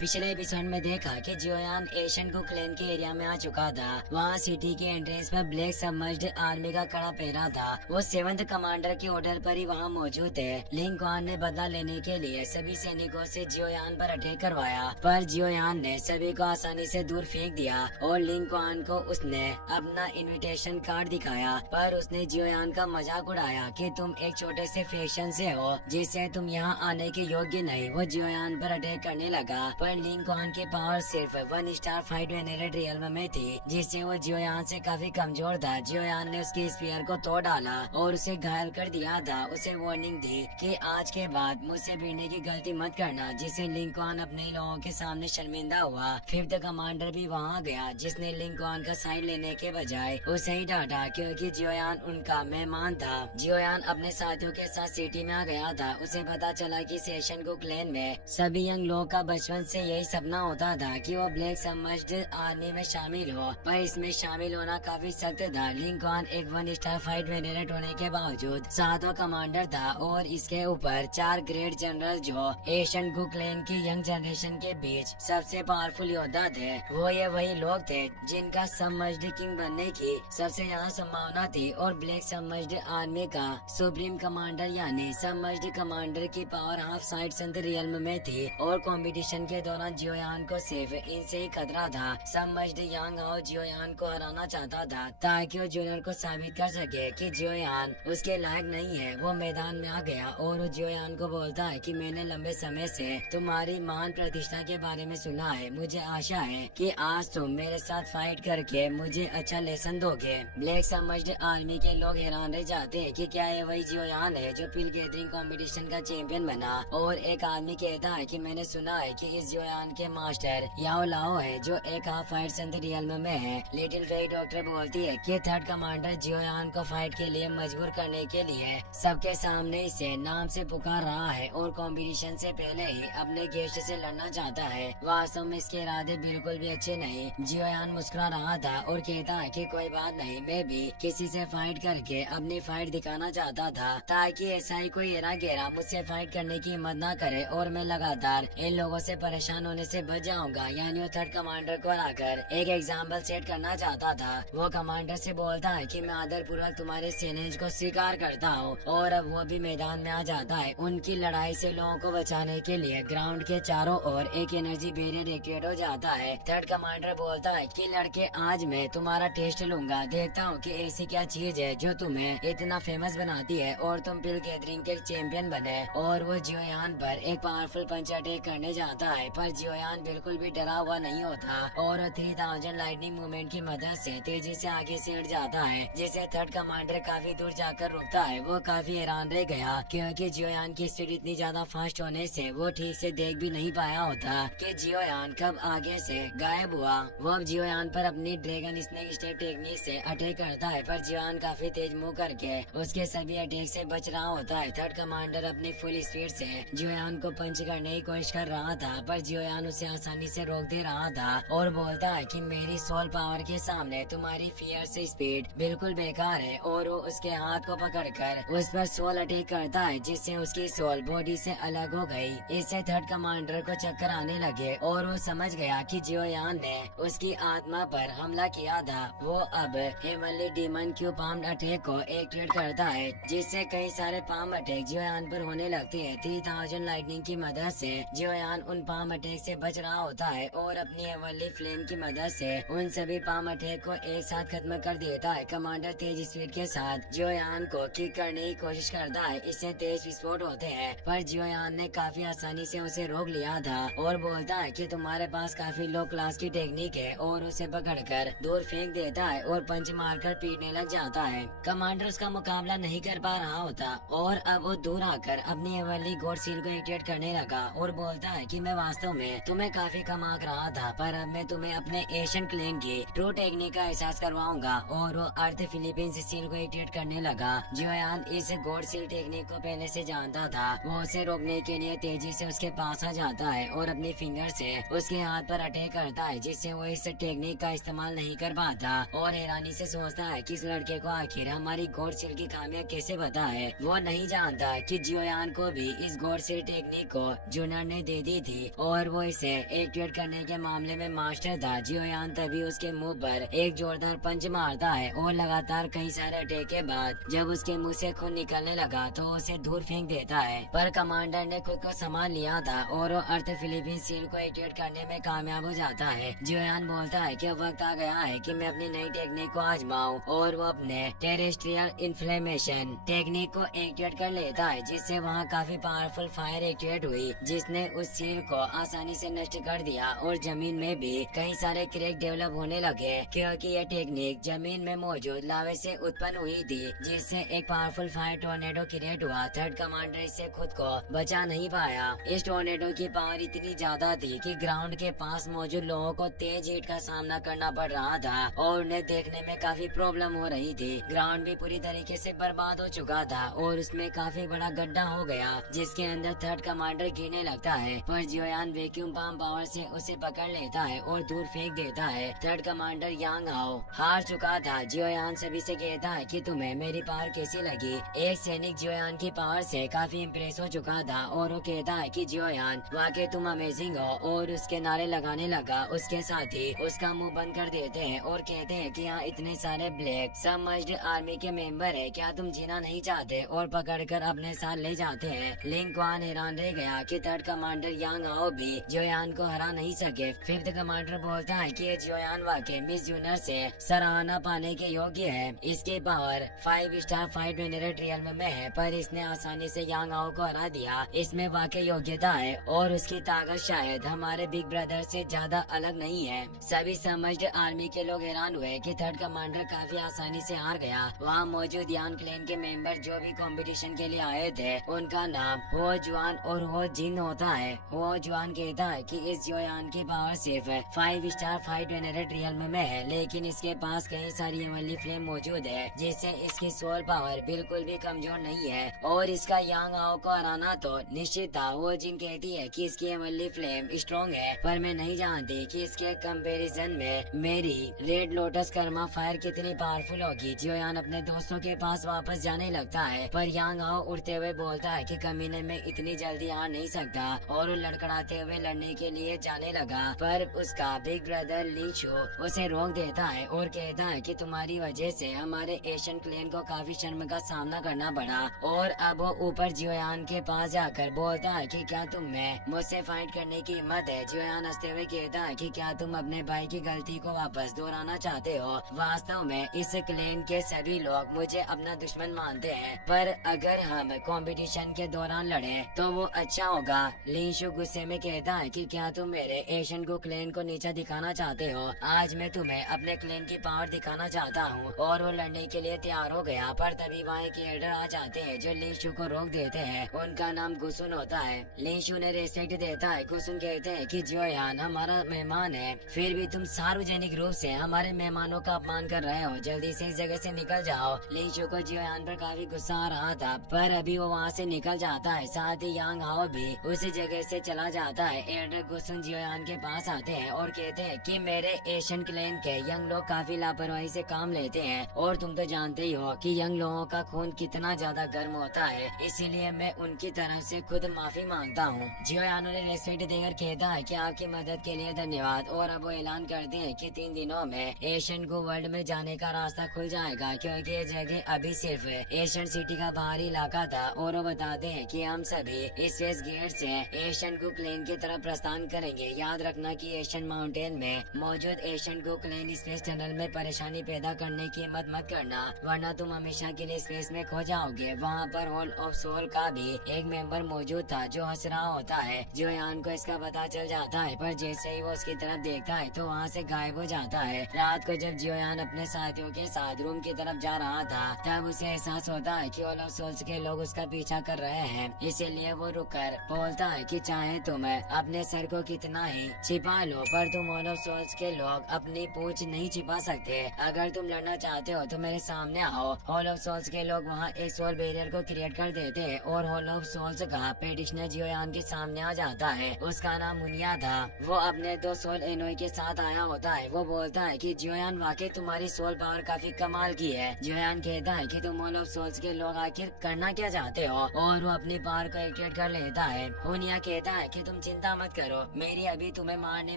पिछले एपिसोड में देखा कि जियोयान एशियन को क्लेन के एरिया में आ चुका था। वहाँ सिटी के एंट्रेंस पर ब्लैक सबमर्ज्ड आर्मी का कड़ा पहरा था। वो 7th कमांडर के ऑर्डर पर ही वहाँ मौजूद है। लिंग क्वान ने बदला लेने के लिए सभी सैनिकों से जियोयान पर अटैक करवाया, पर जियोयान ने सभी को आसानी से दूर फेंक दिया और लिंग क्वान को उसने अपना इनविटेशन कार्ड दिखाया, पर उसने जियोयान का मजाक उड़ाया कि तुम एक छोटे से फैक्शन से हो जिससे तुम यहाँ आने के योग्य नहीं। वो जियोयान पर अटैक करने लगा, पर लिंग क्वान की पावर सिर्फ 1 स्टार फाइट वेनेरेट रियल्म में थी, जिससे वो जियोयान से काफी कमजोर था। जियोयान ने उसके स्पीयर को तोड़ डाला और उसे घायल कर दिया था। उसे वार्निंग दी कि आज के बाद मुझसे भिड़ने की गलती मत करना, जिससे लिंग क्वान अपने लोगों के सामने शर्मिंदा हुआ। 5th कमांडर भी वहाँ गया, जिसने लिंग क्वान का साइड लेने के बजाय उसे ही डांटा, क्योंकि जियोयान उनका मेहमान था। जियोयान अपने साथियों के साथ सिटी में आ गया था। उसे पता चला कि सेशन को क्लैन में सभी यंग लोग का बचपन से यही सपना होता था कि वो ब्लैक सबमर्ज्ड आर्मी में शामिल हो, पर इसमें शामिल होना काफी सख्त था। लिंग क्वान एक 1 स्टार फाइट वेनेरेट होने के बावजूद 7वां कमांडर था और इसके ऊपर 4 ग्रेट जनरल जो एशियन गु क्लैन की यंग जनरेशन के बीच सबसे पावरफुल योद्धा थे। वो ये वही लोग थे जिनका सबमर्ज्ड किंग बनने की सबसे ज्यादा संभावना थी और ब्लैक सबमर्ज्ड आर्मी का सुप्रीम कमांडर यानी सबमर्ज्ड कमांडर की पावर हाफ साइड संत रियल्म में थी और कंपटीशन के दौरान जियोयान को सिर्फ इनसे ही खतरा था। सबमर्ज्ड यांग हाओ जियोयान को हराना चाहता था ताकि वो जूनियर को साबित कर सके कि जियोयान उसके लायक नहीं है। वो मैदान में आ गया और वो जियोयान को बोलता है कि मैंने लंबे समय से तुम्हारी महान प्रतिष्ठा के बारे में सुना है। मुझे आशा है कि आज तुम मेरे साथ फाइट करके मुझे अच्छा लेसन दोगे। ब्लैक सबमर्ज्ड आर्मी के लोग हैरान रह जाते हैं कि क्या ये वही जियोयान है जो पिल गैदरिंग कंपटीशन का चैंपियन बना। और एक आदमी कहता है कि मैंने सुना है कि इस जियोयान के मास्टर याओ लाओ है जो एक हाफ फाइट संत रियल्म में है। लिटिल फेई डॉक्टर बोलती है कि 3rd कमांडर जियोयान को फाइट के लिए मजबूर करने के लिए सबके सामने इसे नाम से पुकार रहा है और कंपटीशन से पहले ही अपने गेस्ट से लड़ना चाहता है। वास्तव में इसके इरादे बिल्कुल भी अच्छे नहीं। जियोयान मुस्कुरा रहा था और कहता है कि कोई बात नहीं, मैं भी किसी से फाइट करके अपनी फाइट दिखाना चाहता था ताकि ऐसा ही कोई एरा गेरा मुझसे फाइट करने की हिम्मत न करे और मैं लगातार इन लोगों से परेशान होने से बच जाऊंगा। यानी वो 3rd कमांडर को हराकर एक एग्जाम्पल सेट करना चाहता था। वो कमांडर से बोलता है कि मैं आदर पूर्वक तुम्हारे चैलेंज को स्वीकार करता हूँ और अब वो भी मैदान में आ जाता है। उनकी लड़ाई से लोगों को बचाने के लिए ग्राउंड के चारों ओर एक एनर्जी बैरियर एक्टिवेट हो जाता है। 3rd कमांडर बोलता है कि लड़के आज मैं तुम्हारा टेस्ट लूंगा, देखता हूँ कि ऐसी क्या चीज है जो तुम्हें इतना फेमस बनाती है और तुम पिल गैदरिंग के चैंपियन बने। और वो जियोयान पर एक पावरफुल पंच अटैक करने जाता है, पर जियोयान बिल्कुल भी डरा हुआ नहीं होता और 3000 लाइटनिंग मूवमेंट की मदद से तेजी से आगे से हट जाता है, जिसे 3rd कमांडर काफी दूर जाकर रुकता है। वो काफी हैरान रह गया क्योंकि जियोयान की स्पीड इतनी ज्यादा फास्ट होने से वो ठीक से देख भी नहीं पाया होता कि जियोयान कब आगे से गायब हुआ। वो अब जियोयान पर अपनी ड्रैगन स्नेक स्टेप टेक्निक से अटैक करता है, पर जियोयान काफी तेज मूव करके उसके सभी अटैक से बच रहा होता है। 3rd कमांडर अपनी फुल स्पीड से जियोयान को पंच करने की कोशिश कर रहा था, पर जियोयान उसे आसानी से रोक दे रहा था और बोलता है कि मेरी सोल पावर के सामने तुम्हारी फियर से स्पीड बिल्कुल बेकार है। और वो उसके हाथ को पकड़कर उस पर सोल अटैक करता है, जिससे उसकी सोल बॉडी से अलग हो गई। इससे 3rd कमांडर को चक्कर आने लगे और वो समझ गया कि जियोयान ने उसकी आत्मा पर हमला किया था। वो अब heavenly demon Q palm attack को एक्टिवेट करता है, जिससे कई सारे पाम अटैक जियोयान पर होने लगते हैं। 3000 लाइटनिंग की मदद से जियोयान उन पाम अटैक से बच रहा होता है और अपनी हेवनली फ्लेम की मदद से उन सभी पाम अटैक को एक साथ खत्म कर देता है। कमांडर तेज स्पीड के साथ जियोयान को किक करने की कोशिश करता है, इससे तेज विस्फोट होते हैं, पर जियोयान ने काफी आसानी से उसे रोक लिया था और बोलता है कि तुम्हारे पास काफी लो क्लास की टेक्निक है और उसे पकड़कर दूर फेंक देता है और पंच मारकर पीटने लग जाता है। कमांडर उसका मुकाबला नहीं कर पा रहा होता और अब वो दूर आकर अपनी हेवनली गॉड सील को एक्टिवेट करने लगा और बोलता है कि मैं वास्तव में तुम्हें काफी कम आंक रहा था, पर अब मैं तुम्हें अपने एशियन क्लेन की ट्रू टेक्निक का एहसास करवाऊंगा। और वो अर्थ फिलीपींस सील को एक्टिवेट करने लगा। जियोयान इस गॉड सील टेक्निक को पहले से जानता था। वो उसे रोकने के लिए तेजी से उसके पास आ जाता है और अपनी फिंगर से उसके हाथ पर अटैक करता है, जिससे वो इस टेक्निक का इस्तेमाल नहीं कर पाता और हैरानी से सोचता है कि इस लड़के को आखिर हमारी गॉड सील की खामियां कैसे पता है। वो नहीं जानता कि जियोयान को भी इस गॉड सील टेक्निक को जूनियर ने दे दी थी और वो इसे एक्टिवेट करने के मामले में मास्टर था। जियोयान तभी उसके मुंह पर एक जोरदार पंच मारता है और लगातार कई सारे अटैक के बाद जब उसके मुंह से खून निकलने लगा तो उसे दूर फेंक देता है। पर कमांडर ने खुद को संभाल लिया था और वो अर्थ फिलीपीन सील को एक्टिवेट करने में कामयाब हो जाता है। जियोयान बोलता है कि वक्त आ गया है कि मैं अपनी नई टेक्निक को आजमाऊं और वो अपने टेरेस्ट्रियल इन्फ्लेमेशन टेक्निक को एक्टिवेट कर लेता है, जिससे वहाँ काफी पावरफुल फायर एक्टिवेट हुई जिसने उस सील को आसानी से नष्ट कर दिया और जमीन में भी कई सारे क्रैक डेवलप होने लगे क्योंकि यह टेक्निक जमीन में मौजूद लावे से उत्पन्न हुई थी, जिससे एक पावरफुल फायर टोर्नेडो क्रिएट हुआ। थर्ड कमांडर इससे खुद को बचा नहीं पाया। इस टोर्नेडो की पावर इतनी ज्यादा थी कि ग्राउंड के पास मौजूद लोगों को तेज हीट का सामना करना पड़ रहा था और उन्हें देखने में काफी प्रॉब्लम हो रही थी। ग्राउंड भी पूरी तरीके से बर्बाद हो चुका था और उसमें काफी बड़ा गड्ढा हो गया जिसके अंदर थर्ड कमांडर गिरने लगता है। पर जियोयान वैक्यूम पंप पावर से उसे पकड़ लेता है और दूर फेंक देता है। थर्ड कमांडर यांग हाओ हार चुका था। जियोयान सभी से कहता है कि तुम्हें मेरी पावर कैसी लगी। एक सैनिक जियोयान की पावर से काफी इम्प्रेस हो चुका था और वो कहता है कि जियोयान वाकई तुम अमेजिंग हो और उसके नारे लगाने लगा। उसके साथ ही उसका मुंह बंद कर देते हैं और कहते हैं कि यहाँ इतने सारे ब्लैक सबमर्ज्ड आर्मी के मेंबर है, क्या तुम जीना नहीं चाहते, और पकड़कर अपने साथ ले जाते हैं। लिंग क्वान हैरान रह गया कि थर्ड कमांडर यांग हाओ भी जियोयान को हरा नहीं सके। फिफ्थ कमांडर बोलता है कि ये जियोयान वाकई मिस यूनिवर्स से सराहना पाने के योग्य है। इसकी power 5 star fight winner real में है, पर इसने आसानी से यांग हाओ को हरा दिया। इसमें वाकई योग्यता है और उसकी ताकत शायद हमारे बिग ब्रदर से ज्यादा अलग नहीं है। सभी समझ आर्मी के लोग हैरान हुए कि थर्ड कमांडर काफी आसानी से हार गया। वहाँ मौजूद यान क्लैन के मेंबर जो भी कंपटीशन के लिए आए थे उनका नाम हो जुआन और हो जिन होता है। हो जुआन कहता है कि इस जियोयान की पावर सिर्फ 5 स्टार फाइट विनर रियल में है, लेकिन इसके पास कई सारी एवनली फ्लेम मौजूद है जिससे इसकी सोल पावर बिल्कुल भी कमजोर नहीं है और इसका यांग हाओ को हराना तो निश्चित था। वो जिन कहती है कि इसकी एवनली फ्लेम स्ट्रॉन्ग है, पर मैं नहीं जानती कि इसके कंपैरिजन में मेरी रेड लोटस कर्मा फायर कितनी पावरफुल होगी। जियोयान अपने दोस्तों के पास वापस जाने लगता है, पर यांग हाओ उड़ते हुए बोलता है कि कमीने में इतनी जल्दी हार नहीं सकता और वो लड़खड़ाते हुए लड़ने के लिए जाने लगा। पर उसका बिग ब्रदर ली शो उसे रोक देता है और कहता है कि तुम्हारी वजह से हमारे एशियन क्लैन को काफी शर्म का सामना करना पड़ा। और अब वो ऊपर जियोयान के पास जाकर बोलता है कि क्या तुम में मुझसे फाइट करने की हिम्मत है। जियोयान हंसते हुए कहता है कि क्या तुम अपने भाई की गलती को वापस दोहराना चाहते हो। वास्तव में इस क्लैन के सभी लोग मुझे अपना दुश्मन मानते हैं, पर अगर हम कंपटीशन के दौरान लड़े तो वो अच्छा होगा। लिंशु गुस्से में कहता है कि क्या तुम मेरे एशियन को क्लैन को नीचा दिखाना चाहते हो। आज मैं तुम्हें अपने क्लैन की पावर दिखाना चाहता हूँ। और वो लड़ने के लिए तैयार हो गया, पर तभी वहाँ एक एल्डर आ जाते हैं जो लिंशु को रोक देते हैं। उनका नाम गुसुन होता है। लिंशु ने रेस्पेक्ट देता है। गुसुन कहते हैं कि जियोयान हमारा मेहमान है, फिर भी तुम सार्वजनिक रूप से हमारे मेहमानों का अपमान कर रहे हो। जल्दी से इस जगह से निकल जाओ। लिंशु को जियोयान पर काफी गुस्सा आ रहा था, पर अभी वो वहाँ से निकल जाता है। साथ ही यांग हाओ भी उसी जगह से चला जाता है। एल्डर गुसुन जियोयान के पास आते हैं और कहते हैं कि मेरे एशियन क्लैन के यंग लोग काफी लापरवाही से काम लेते हैं और तुम तो जानते ही हो कि यंग लोगों का खून कितना ज्यादा गर्म होता है, इसीलिए मैं उनकी तरफ से खुद माफी मांगता हूँ। जियोयान ने रेस्पेक्ट देकर कहता है कि आपकी मदद के लिए धन्यवाद। और अब वो ऐलान करते हैं कि 3 दिनों में एशियन को वर्ल्ड में जाने का रास्ता खुल जाएगा, क्योंकि ये जगह अभी सिर्फ एशियन सिटी का बाहरी इलाका था। और वो बताते हैं कि हम सभी इस गेट से एशियन को क्लैन की तरफ प्रस्थान करेंगे। याद रखना कि एशियन माउंटेन में मौजूद एशियन को क्लैन स्पेस टनल में परेशानी पैदा करने की हिम्मत मत करना, वरना तुम हमेशा के लिए स्पेस में खो जाओगे। वहाँ पर हॉल ऑफ सोल का भी एक मेंबर मौजूद था जो हंस रहा होता है। जियोयान को इसका पता चल जाता है, पर जैसे ही वो उसकी तरफ देखता है तो वहाँ से गायब हो जाता है। रात को जब जियोयान अपने साथियों के साथ रूम की तरफ जा रहा था, तब उसे एहसास होता है कि हॉल ऑफ सोल्स के लोग उसका पीछा कर रहे हैं। इसीलिए वो रुककर बोलता है कि चाहे तुम अपने सर को कितना ही छिपा लो, पर तुम हॉल ऑफ सोल्स के लोग अपनी पूंछ नहीं छिपा सकते। अगर तुम लड़ना चाहते हो तो मेरे सामने आओ। हॉल ऑफ सोल्स के लोग वहाँ एक सोल बैरियर को क्रिएट कर देते हैं और हॉल ऑफ सोल्स का पेटिशनर जियोयान के सामने आ जाता है। उसका नाम मुनिया था। वो अपने 2 सोल एनोई के साथ आया होता है। वो बोलता है कि जियोयान वाकई तुम्हारी सोल पावर काफी कमाल की है। जियोयान कहता है कि तुम हॉल ऑफ सोल्स के लोग आखिर करना क्या चाहते हो, और वो अपनी पावर को एक्टिवेट कर लेता है। मुनिया कहता है कि तुम चिंता मत करो, मेरी अभी तुम्हें मारने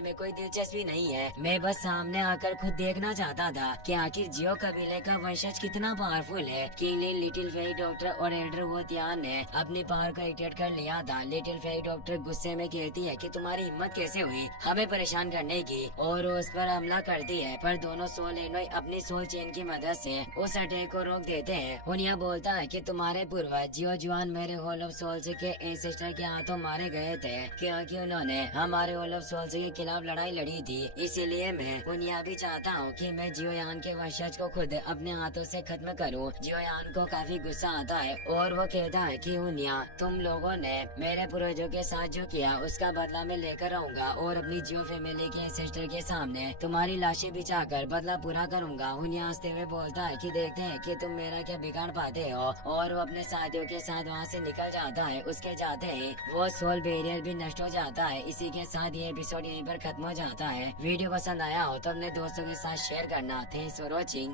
में कोई दिलचस्पी नहीं है। मैं बस सामने आकर खुद देखना चाहता था कि आखिर जियो कबीले का वंशज कितना पावरफुल है। किंग लिन, लिटिल फेरी डॉक्टर और एल्डर वोतियान ने अपनी पावर को एक्टिवेट कर लिया था। लिटिल फेरी डॉक्टर गुस्से में कहती है कि तुम्हारी हिम्मत कैसे हुई हमें परेशान करने की, और उस पर हमला करती है। पर दोनों सोल एनोई अपनी सोल चेन की मदद से उस अटैक को रोक देते हैं। हुनिया बोलता है कि तुम्हारे पूर्वज जियो जुआन मेरे होल ऑफ सोल्स के एंसेस्टर के हाथों मारे गए थे, क्योंकि उन्होंने हमारे होल ऑफ सोल्स के खिलाफ लड़ाई लड़ी थी। इसीलिए मैं हुनिया भी चाहता हूँ कि मैं जियोयान के वंशज को खुद अपने हाथों से खत्म करूँ। जियोयान को काफी गुस्सा आता है और वो कहता है कि हुनिया, तुम लोगों ने मेरे पूर्वजों के साथ जो किया उसका बदला मैं लेकर आऊंगा और अपनी जियो फैमिली के एंसेस्टर के सामने तुम्हारी लाशें बिछाकर बदला पूरा करूंगा। हुनिया हंसते हुए बोलता है कि देखते हैं कि तुम मेरा क्या बिगाड़ पाते हो, और वो अपने साथियों के साथ वहाँ से निकल जाता है। उसके जाते ही वो सोल बैरियर भी नष्ट हो जाता है। इसी के साथ ये एपिसोड यहीं पर खत्म हो जाता है। वीडियो पसंद आया हो तो अपने दोस्तों के साथ शेयर करना। Thanks for watching.